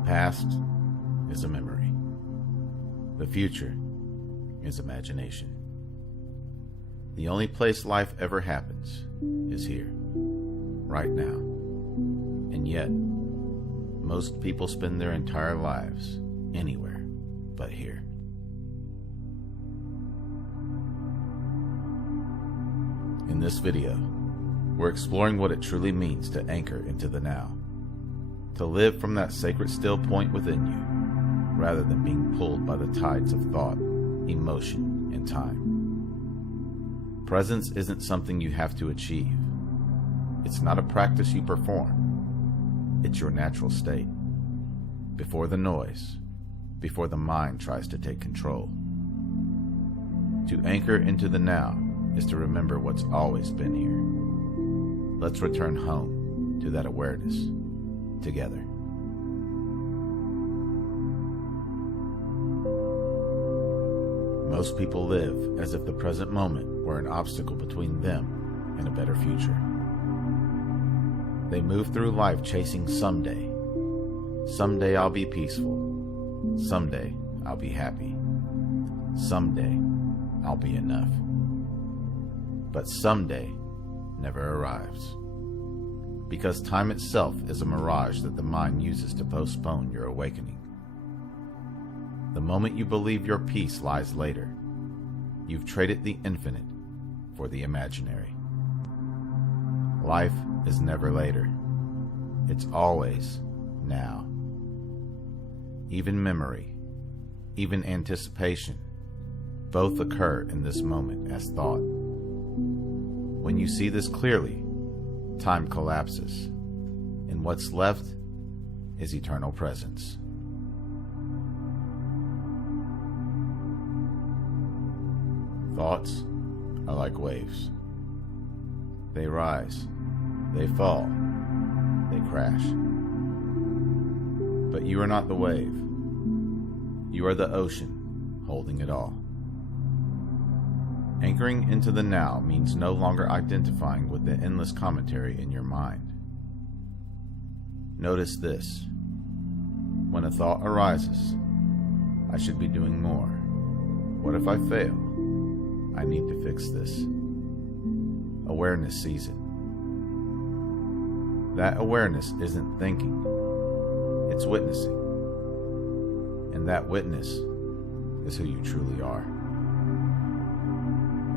past is a memory. The future is imagination. The only place life ever happens is here, right now. And yet, most people spend their entire lives anywhere but here. In this video, we're exploring what it truly means to anchor into the now, to live from that sacred still point within you, rather than being pulled by the tides of thought, emotion, and time. Presence isn't something you have to achieve. It's not a practice you perform. It's your natural state. Before the noise, before the mind tries to take control. To anchor into the now is to remember what's always been here. Let's return home to that awareness together. Most people live as if the present moment were an obstacle between them and a better future. They move through life chasing someday. Someday I'll be peaceful. Someday I'll be happy. Someday I'll be enough. But someday never arrives. Because time itself is a mirage that the mind uses to postpone your awakening. The moment you believe your peace lies later, you've traded the infinite for the imaginary. Life is never later. It's always now. Even memory, even anticipation, both occur in this moment as thought. When you see this clearly, time collapses, and what's left is eternal presence. Thoughts are like waves. They rise, they fall, they crash. But you are not the wave. You are the ocean holding it all. Anchoring into the now means no longer identifying with the endless commentary in your mind. Notice this. When a thought arises, I should be doing more. What if I fail? I need to fix this. Awareness sees it. That awareness isn't thinking, it's witnessing. And that witness is who you truly are.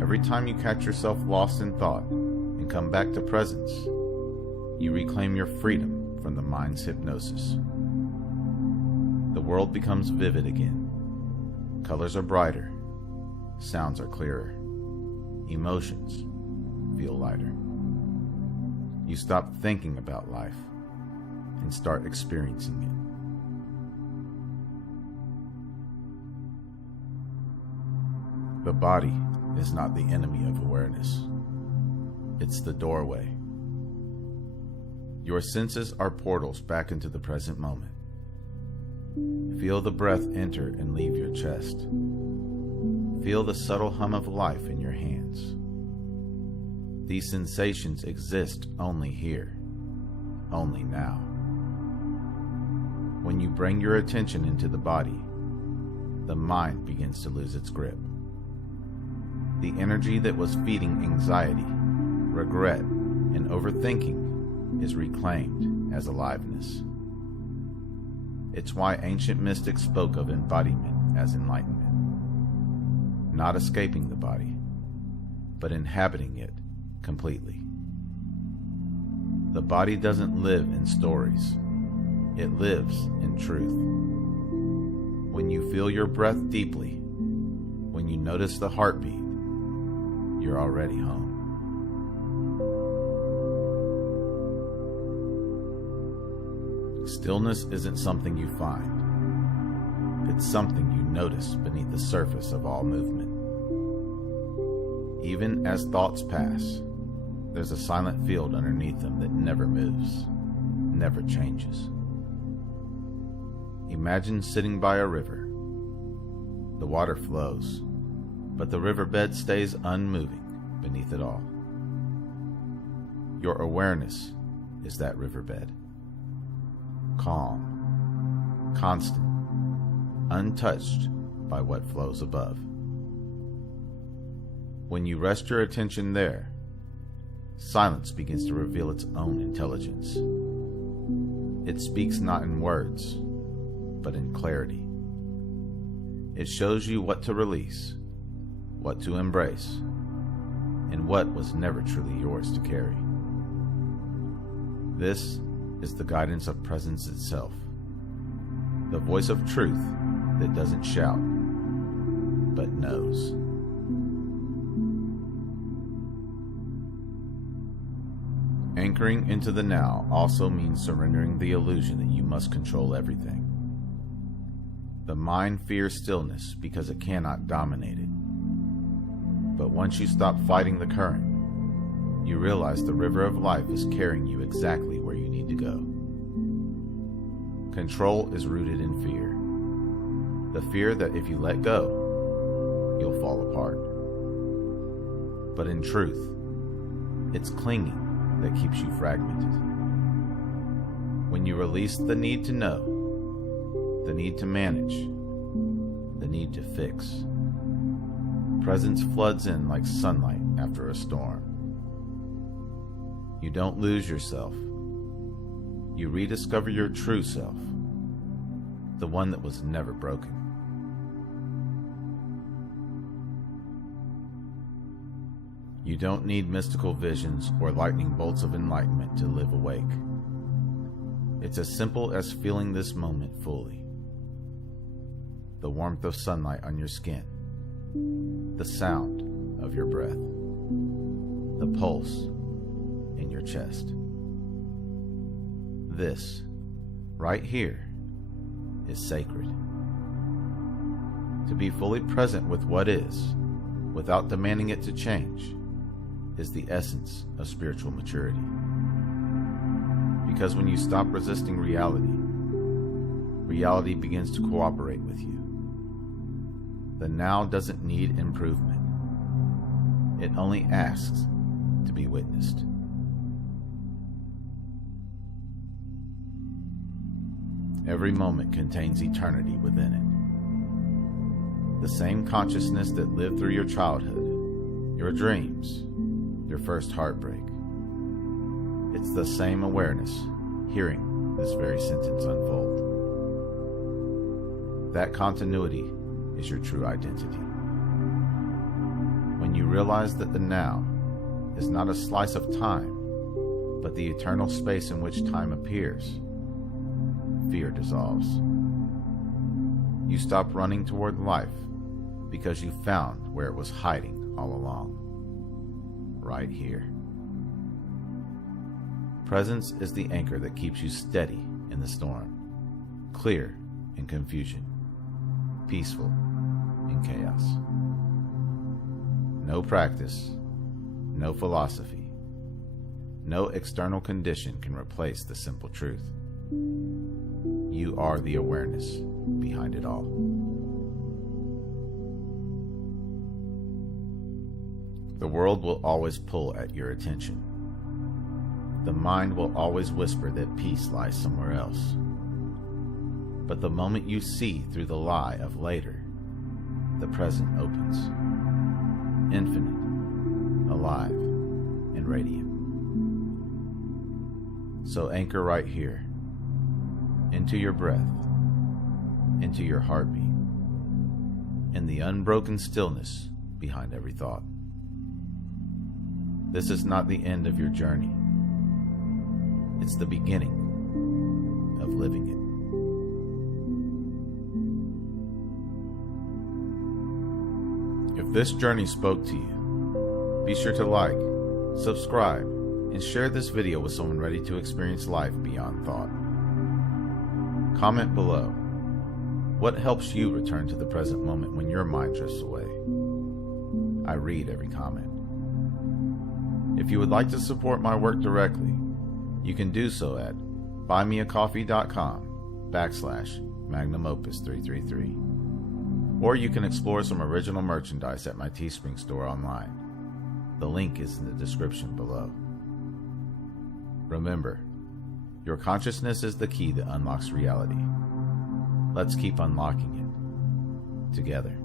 Every time you catch yourself lost in thought and come back to presence, you reclaim your freedom from the mind's hypnosis. The world becomes vivid again. Colors are brighter. Sounds are clearer. Emotions feel lighter. You stop thinking about life and start experiencing it. The body is not the enemy of awareness. It's the doorway. Your senses are portals back into the present moment. Feel the breath enter and leave your chest. Feel the subtle hum of life in your hands. These sensations exist only here, only now. When you bring your attention into the body, the mind begins to lose its grip. The energy that was feeding anxiety, regret, and overthinking is reclaimed as aliveness. It's why ancient mystics spoke of embodiment as enlightenment. Not escaping the body, but inhabiting it completely. The body doesn't live in stories. It lives in truth. When you feel your breath deeply, when you notice the heartbeat, you're already home. Stillness isn't something you find. It's something you notice beneath the surface of all movement. Even as thoughts pass, there's a silent field underneath them that never moves, never changes. Imagine sitting by a river. The water flows, but the riverbed stays unmoving beneath it all. Your awareness is that riverbed. Calm, constant, untouched by what flows above. When you rest your attention there, silence begins to reveal its own intelligence. It speaks not in words, but in clarity. It shows you what to release, what to embrace, and what was never truly yours to carry. This is the guidance of presence itself, the voice of truth that doesn't shout, but knows. Anchoring into the now also means surrendering the illusion that you must control everything. The mind fears stillness because it cannot dominate it. But once you stop fighting the current, you realize the river of life is carrying you exactly where you need to go. Control is rooted in fear. The fear that if you let go, you'll fall apart. But in truth, it's clinging that keeps you fragmented. When you release the need to know, the need to manage, the need to fix, presence floods in like sunlight after a storm. You don't lose yourself. You rediscover your true self, the one that was never broken. You don't need mystical visions or lightning bolts of enlightenment to live awake. It's as simple as feeling this moment fully. The warmth of sunlight on your skin, the sound of your breath, the pulse in your chest. This, right here, is sacred. To be fully present with what is, without demanding it to change, is the essence of spiritual maturity. Because when you stop resisting reality, reality begins to cooperate with you. The now doesn't need improvement. It only asks to be witnessed. Every moment contains eternity within it. The same consciousness that lived through your childhood, your dreams, your first heartbreak. It's the same awareness hearing this very sentence unfold. That continuity is your true identity. When you realize that the now is not a slice of time, but the eternal space in which time appears, fear dissolves. You stop running toward life because you found where it was hiding all along. Right here. Presence is the anchor that keeps you steady in the storm, clear in confusion, peaceful in chaos. No practice, no philosophy, no external condition can replace the simple truth. You are the awareness behind it all. The world will always pull at your attention. The mind will always whisper that peace lies somewhere else. But the moment you see through the lie of later, the present opens, infinite, alive, and radiant. So anchor right here, into your breath, into your heartbeat, in the unbroken stillness behind every thought. This is not the end of your journey. It's the beginning of living it. If this journey spoke to you, be sure to like, subscribe, and share this video with someone ready to experience life beyond thought. Comment below. What helps you return to the present moment when your mind drifts away? I read every comment. If you would like to support my work directly, you can do so at buymeacoffee.com/MagnumOpus333. Or you can explore some original merchandise at my Teespring store online. The link is in the description below. Remember, your consciousness is the key that unlocks reality. Let's keep unlocking it together.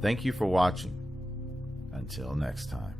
Thank you for watching. Until next time.